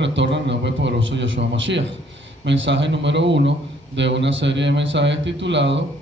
retorno al nombre poderoso de Yeshua Mashiach. Mensaje número 1 de una serie de mensajes titulado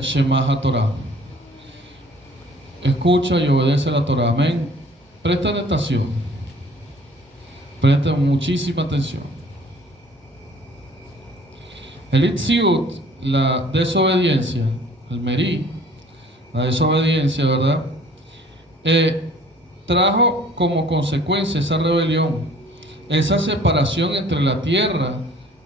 Shema HaTorah. Escucha y obedece la Torah. Amén. Presten atención. Presten muchísima atención. El Itziut, la desobediencia, el Merí, la desobediencia, ¿verdad? Trajo como consecuencia esa rebelión, esa separación entre la tierra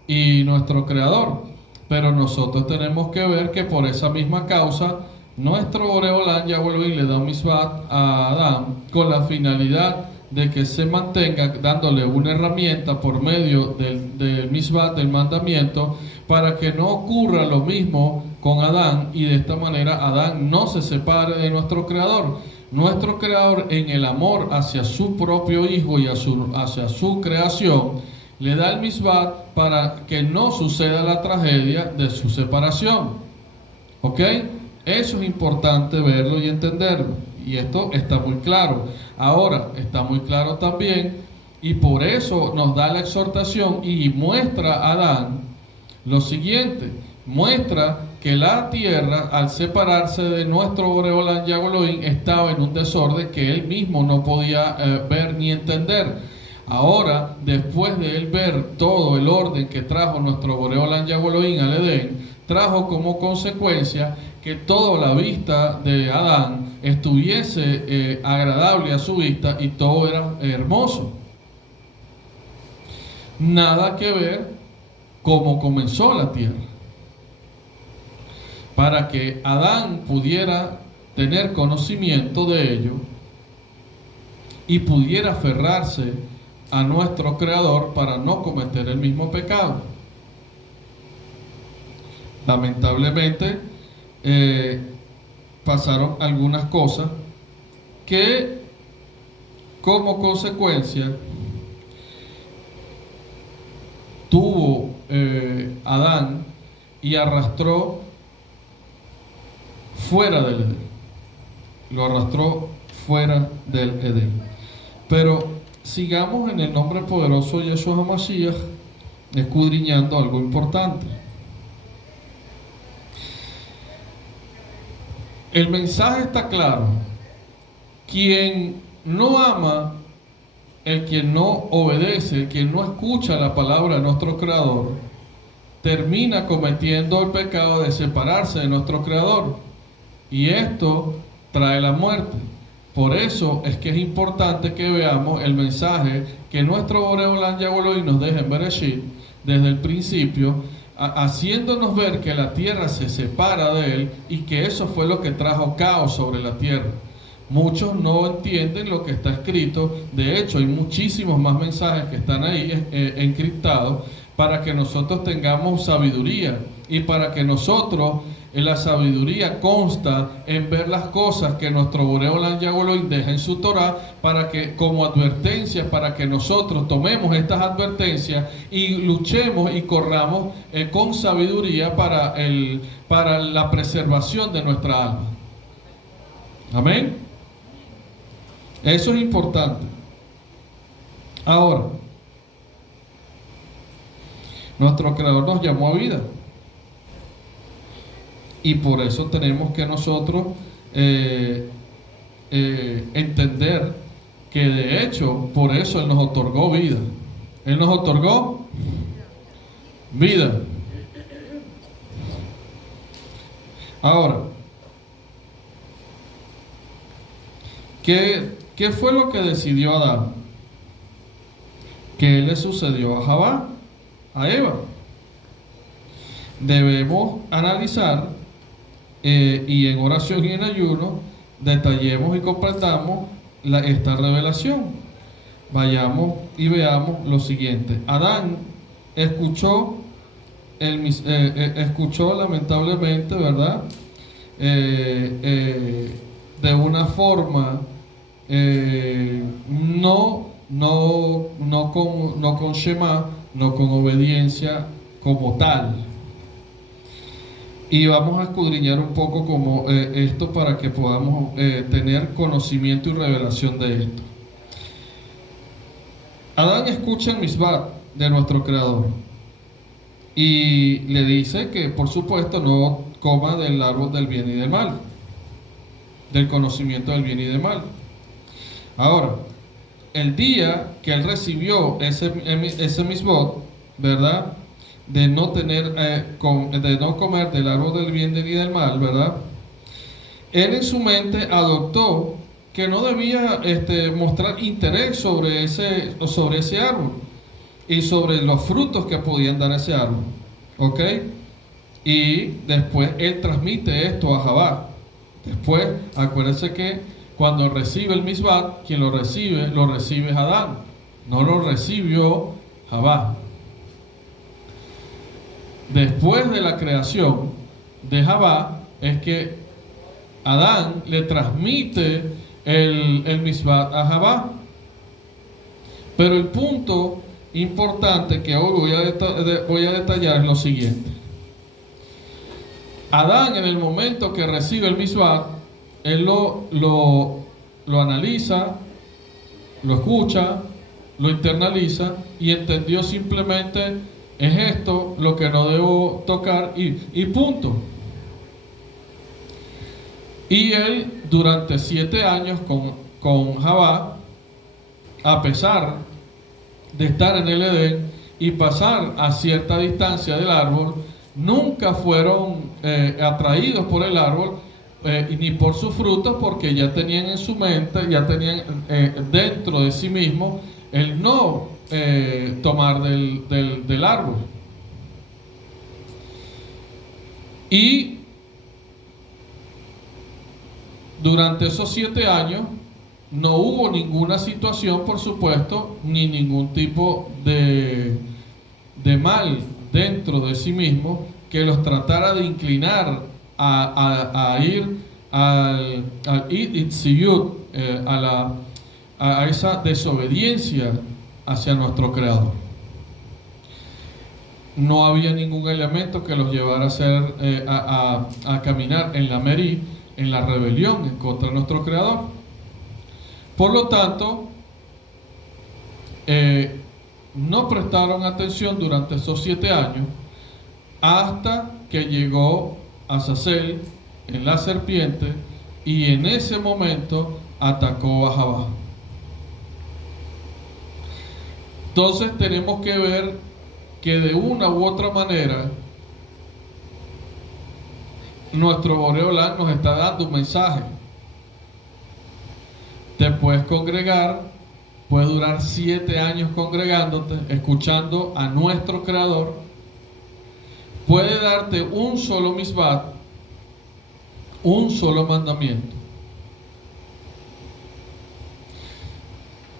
y nuestro Creador. Pero nosotros tenemos que ver que por esa misma causa nuestro Boreolán Yahweh le da un misbat a Adán con la finalidad de que se mantenga, dándole una herramienta por medio del misbat, del mandamiento, para que no ocurra lo mismo con Adán y de esta manera Adán no se separe de nuestro Creador. Nuestro Creador, en el amor hacia su propio Hijo y hacia su creación, le da el misbat para que no suceda la tragedia de su separación. ¿Ok? Eso es importante verlo y entenderlo. Y esto está muy claro. Ahora, está muy claro también, y por eso nos da la exhortación y muestra a Adán lo siguiente. Muestra que la tierra, al separarse de nuestro Boreolán Yahweh, estaba en un desorden que él mismo no podía ver ni entender. Ahora, después de él ver todo el orden que trajo nuestro Boreolán Yahweh al Edén, trajo como consecuencia que toda la vista de Adán estuviese agradable a su vista y todo era hermoso. Nada que ver cómo comenzó la tierra. Para que Adán pudiera tener conocimiento de ello y pudiera aferrarse a nuestro Creador para no cometer el mismo pecado. Lamentablemente pasaron algunas cosas que como consecuencia tuvo Adán y arrastró fuera del Edén. Lo arrastró fuera del Edén. Pero sigamos en el nombre poderoso de Yeshua HaMashiach escudriñando algo importante. El mensaje está claro. Quien no ama, el quien no obedece, el quien no escucha la palabra de nuestro Creador, termina cometiendo el pecado de separarse de nuestro Creador. Y esto trae la muerte. Por eso es que es importante que veamos el mensaje que nuestro Boreolán Yahweh nos deja en Bereshit desde el principio, haciéndonos ver que la tierra se separa de él y que eso fue lo que trajo caos sobre la tierra. Muchos no entienden lo que está escrito. De hecho, hay muchísimos más mensajes que están ahí encriptados para que nosotros tengamos sabiduría y para que nosotros, la sabiduría consta en ver las cosas que nuestro Boreolán Yahweh deja en su Torah, para que como advertencias, para que nosotros tomemos estas advertencias y luchemos y corramos con sabiduría para la preservación de nuestra alma. Amén. Eso es importante. Ahora, nuestro Creador nos llamó a vida. Y por eso tenemos que nosotros entender que de hecho, por eso Él nos otorgó vida. Él nos otorgó vida. Ahora, ¿qué fue lo que decidió Adán? ¿Qué le sucedió a Javá, a Eva? Debemos analizar y en oración y en ayuno detallemos y comprendamos esta revelación. Vayamos y veamos lo siguiente. Adán escuchó lamentablemente, ¿verdad? De una forma no con Shema, no con obediencia como tal. Y vamos a escudriñar un poco como esto para que podamos tener conocimiento y revelación de esto. Adán escucha el misbat de nuestro Creador y le dice que por supuesto no coma del árbol del bien y del mal, del conocimiento del bien y del mal. Ahora, el día que él recibió ese misbot, ¿verdad? De no tener, de no comer del árbol del bien y del mal, ¿verdad? Él en su mente adoptó que no debía mostrar interés sobre ese árbol y sobre los frutos que podían dar ese árbol, ¿ok? Y después él transmite esto a Jabá. Después, acuérdense que cuando recibe el misbat, quien lo recibe es Adán, no lo recibió Jabá. Después de la creación de Jabá, es que Adán le transmite el misbat a Jabá. Pero el punto importante que hoy voy a detallar es lo siguiente. Adán, en el momento que recibe el misbat, él lo analiza, lo escucha, lo internaliza y entendió simplemente: es esto lo que no debo tocar y punto. Y él durante 7 años con Jabá, a pesar de estar en el Edén y pasar a cierta distancia del árbol, nunca fueron atraídos por el árbol ni por sus frutos, porque ya tenían en su mente, ya tenían dentro de sí mismo el no tomar del árbol. Y durante esos 7 años no hubo ninguna situación, por supuesto, ni ningún tipo de mal dentro de sí mismo que los tratara de inclinar a ir al Itziyut, a esa desobediencia hacia nuestro Creador. No había ningún elemento que los llevara a caminar en la Merí, en la rebelión en contra de nuestro Creador. Por lo tanto, no prestaron atención durante esos 7 años, hasta que llegó Azazel en la serpiente, y en ese momento atacó a Jabá. Entonces tenemos que ver que de una u otra manera nuestro Boreolán nos está dando un mensaje. Te puedes congregar, puedes durar 7 años congregándote, escuchando a nuestro Creador. Puede darte un solo misbat, un solo mandamiento.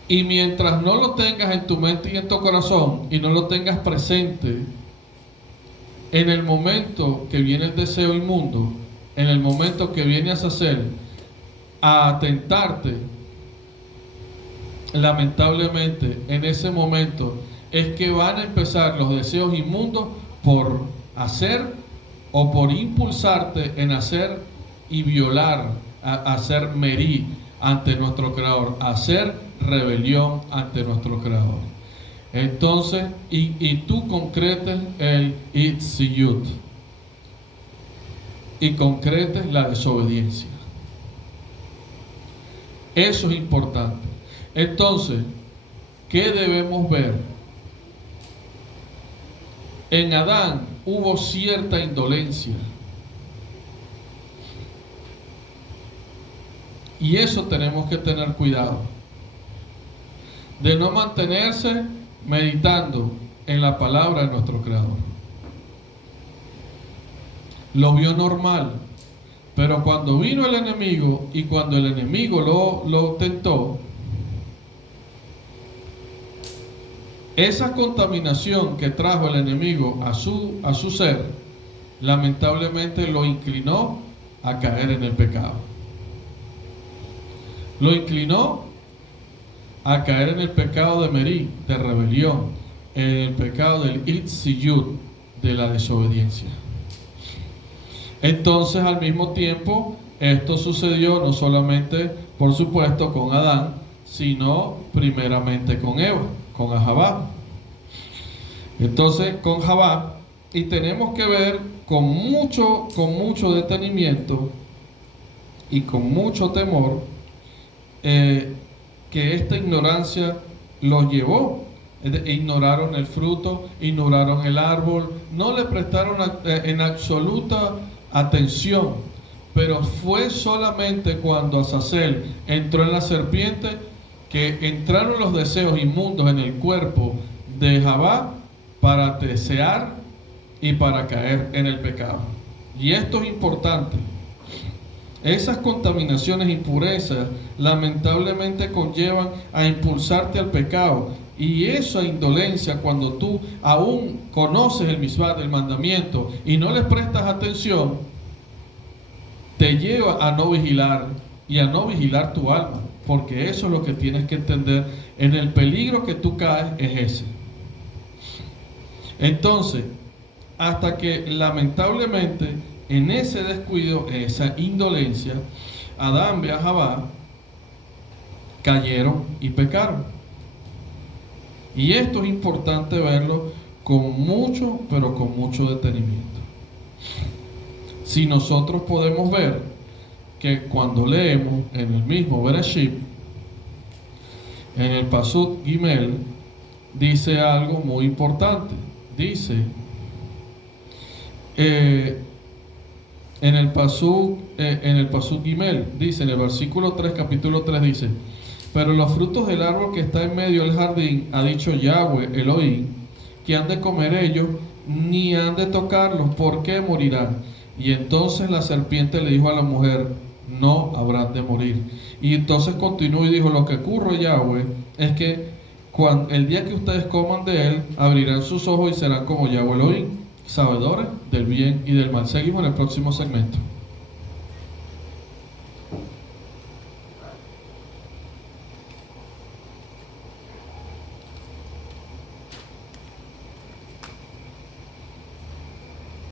Y mientras no lo tengas en tu mente y en tu corazón, y no lo tengas presente, en el momento que viene el deseo inmundo, en el momento que viene Azazel a tentarte, lamentablemente en ese momento es que van a empezar los deseos inmundos por hacer o por impulsarte en hacer y violar, a hacer merí ante nuestro Creador, a hacer rebelión ante nuestro Creador. Entonces, y tú concretes el Itziyut y concretes la desobediencia. Eso es importante. Entonces, ¿qué debemos ver? En Adán hubo cierta indolencia. Y eso tenemos que tener cuidado. De no mantenerse meditando en la palabra de nuestro Creador. Lo vio normal. Pero cuando vino el enemigo y cuando el enemigo lo tentó, esa contaminación que trajo el enemigo a su ser, lamentablemente lo inclinó a caer en el pecado. Lo inclinó a caer en el pecado de Merí, de rebelión, en el pecado del Itziyut, de la desobediencia. Entonces, al mismo tiempo, esto sucedió no solamente, por supuesto, con Adán, sino primeramente con Eva, con Ahabá. Entonces, con Jabá, y tenemos que ver con mucho detenimiento y con mucho temor que esta ignorancia los llevó. Ignoraron el fruto, ignoraron el árbol, no le prestaron en absoluta atención. Pero fue solamente cuando Azazel entró en la serpiente que entraron los deseos inmundos en el cuerpo de Jabá para desear y para caer en el pecado. Y esto es importante. Esas contaminaciones e impurezas lamentablemente conllevan a impulsarte al pecado. Y esa indolencia, cuando tú aún conoces el misbah, el mandamiento, y no les prestas atención, te lleva a no vigilar y a no vigilar tu alma. Porque eso es lo que tienes que entender. En el peligro que tú caes es ese. Entonces, hasta que lamentablemente en ese descuido, esa indolencia, Adán y Jabá cayeron y pecaron. Y esto es importante verlo con mucho, pero con mucho detenimiento. Si nosotros podemos ver que cuando leemos en el mismo Bereshit, en el Pasuk Gimel, dice algo muy importante. Dice en el Pasuk Gimel, dice en el versículo 3, capítulo 3, dice: pero los frutos del árbol que está en medio del jardín, ha dicho Yahweh Elohim, que han de comer ellos, ni han de tocarlos, porque morirán. Y entonces la serpiente le dijo a la mujer: no habrán de morir. Y entonces continuó y dijo: lo que ocurre, Yahweh, es que el día que ustedes coman de él, abrirán sus ojos y serán como Yahweh Elohim, sabedores del bien y del mal. Seguimos en el próximo segmento.